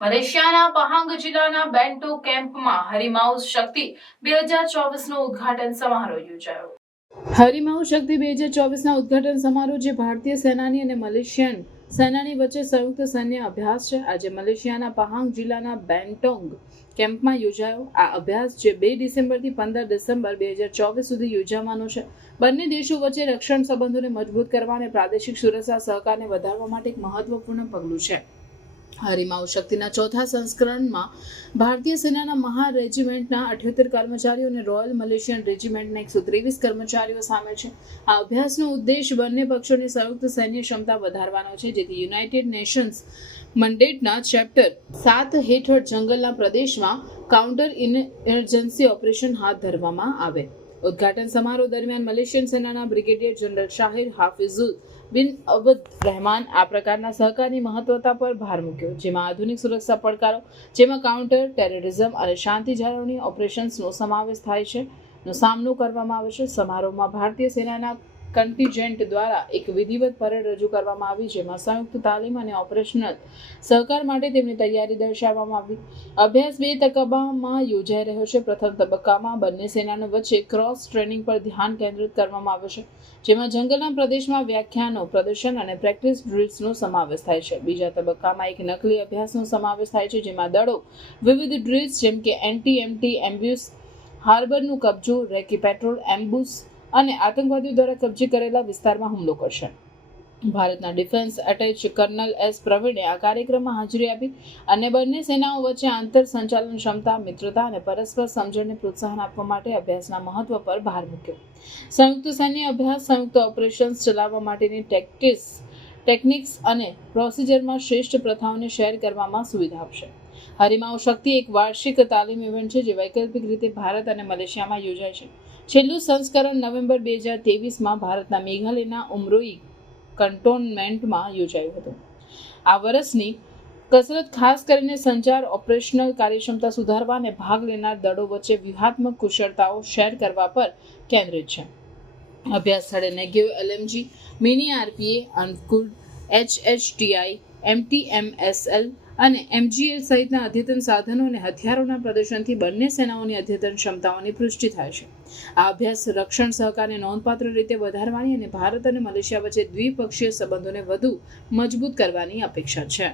મલેશિયાના પહાંગ જિલ્લાના બેન્ટો કેમ્પમાં હરિમાઉસ શક્તિ 2024નો ઉદ્ઘાટન સમારોહ યોજાયો. હરિમાઉસ શક્તિ 2024ના ઉદ્ઘાટન સમારોહ જે ભારતીય સેનાની અને મલેશિયન સેનાની વચ્ચે સંયુક્ત સૈન્ય અભ્યાસ છે, આજે મલેશિયાના પહાંગ જિલ્લાના બેન્ટોંગ કેમ્પમાં યોજાયો. આ અભ્યાસ જે 2 ડિસેમ્બરથી 15 ડિસેમ્બર 2024 સુધી યોજાવાનો છે, બંને દેશો વચ્ચે રક્ષણ સંબંધોને મજબૂત કરવા અને પ્રાદેશિક સુરક્ષા સહકારને વધારવા માટે એક મહત્વપૂર્ણ પગલું છે. હરિમાઉસ શક્તિના ચોથા સંસ્કરણમાં ભારતીય સેનાના મહા રેજિમેન્ટના 78 કર્મચારીઓ અને રોયલ મલેશિયન રેજિમેન્ટના 123 કર્મચારીઓ સામેલ છે. આ અભ્યાસનો ઉદ્દેશ બંને પક્ષોની સંયુક્ત સૈન્ય ક્ષમતા વધારવાનો છે, જેથી યુનાઇટેડ નેશન્સ મંડેટના ચેપ્ટર 7 હેઠળ જંગલના પ્રદેશમાં કાઉન્ટર ઇમરજન્સી ઓપરેશન હાથ ધરવામાં આવે. ઉદ્ઘાટન સમારોહ દરમિયાન મલેશિયન સેનાના બ્રિગેડિયર જનરલ શાહિર હાફિઝુલ બિન અબદ રહેમાન આ પ્રકારના સહકારની મહત્વતા પર ભાર મૂક્યો, જેમાં આધુનિક સુરક્ષા પડકારો જેમાં કાઉન્ટર ટેરરિઝમ અને શાંતિ જાળવણી ઓપરેશન્સનો સમાવેશ થાય છે નો સામનો કરવામાં આવે છે. સમારોહમાં ભારતીય સેનાના કન્ટિજેન્ટ દ્વારા એક વિધિવત પરેડ રજૂ કરવામાં આવી, જેમાં સંયુક્ત તાલીમ અને ઓપરેશનલ સહકાર માટે તેમની તૈયારી દર્શાવવામાં આવી. અભ્યાસ 2 તબક્કામાં યોજાઈ રહ્યો છે. પ્રથમ તબક્કામાં બંને સેનાઓ વચ્ચે ક્રોસ ટ્રેનિંગ પર ધ્યાન કેન્દ્રિત કરવામાં આવે છે, જેમાં જંગલના પ્રદેશમાં વ્યાખ્યાનો, પ્રદર્શન અને પ્રેક્ટિસ ડ્રિલ્સનો સમાવેશ થાય છે. બીજા તબક્કામાં એક નકલી અભ્યાસનો સમાવેશ થાય છે, જેમાં દળો વિવિધ ડ્રિલ્સ જેમ કે એન્ટી એમ્બ્યુસ, હાર્બરનું કબજો, રેકી પેટ્રોલ, એમ્બુસ અને આતંકવાદીઓ દ્વારા કબજે કરેલા વિસ્તારમાં હુમલો કરશે. ભારતના ડિફેન્સ એટેચ કર્નલ એસ પ્રવીણે આ કાર્યક્રમમાં હાજરી આપી અને બંને સેનાઓ વચ્ચે આંતર સંચાલન ક્ષમતા, મિત્રતા અને પરસ્પર સમજણને પ્રોત્સાહન આપવા માટે અભ્યાસના મહત્વ પર ભાર મૂક્યો. સંયુક્ત સૈન્ય અભ્યાસ સંયુક્ત ઓપરેશન્સ ચલાવવા માટેની ટેકનિક્સ અને પ્રોસિજરમાં શ્રેષ્ઠ પ્રથાઓને શેર કરવામાં સુવિધા આપશે. હરિમાઉસ શક્તિ એક વાર્ષિક તાલીમ ઇવેન્ટ છે, જે વૈકલ્પિક રીતે ભારત અને મલેશિયામાં યોજાય છે. છેલ્લું સંસ્કરણ નવેમ્બર 2023માં ભારતના મેઘાલયના ઉમરોઈ કન્ટોનમેન્ટમાં યોજાયું હતું. આ વર્ષની કસરત ખાસ કરીને સંચાર, ઓપરેશનલ કાર્યક્ષમતા સુધારવા અને ભાગ લેનાર દળો વચ્ચે વ્યૂહાત્મક કુશળતાઓ શેર કરવા પર કેન્દ્રિત છે. અભ્યાસ સ્થળે નેગેવ એલએમજી, મિની આરપીએ, અનકુલ્ડ HHTI, MTMSL અને MGL સહિતના અદ્યતન સાધનો અને હથિયારોના પ્રદર્શનથી બંને સેનાઓની અદ્યતન ક્ષમતાઓની પુષ્ટિ થાય છે. આ અભ્યાસ રક્ષણ સહકારને નોંધપાત્ર રીતે વધારવાની અને ભારત અને મલેશિયા વચ્ચે દ્વિપક્ષીય સંબંધોને વધુ મજબૂત કરવાની અપેક્ષા છે.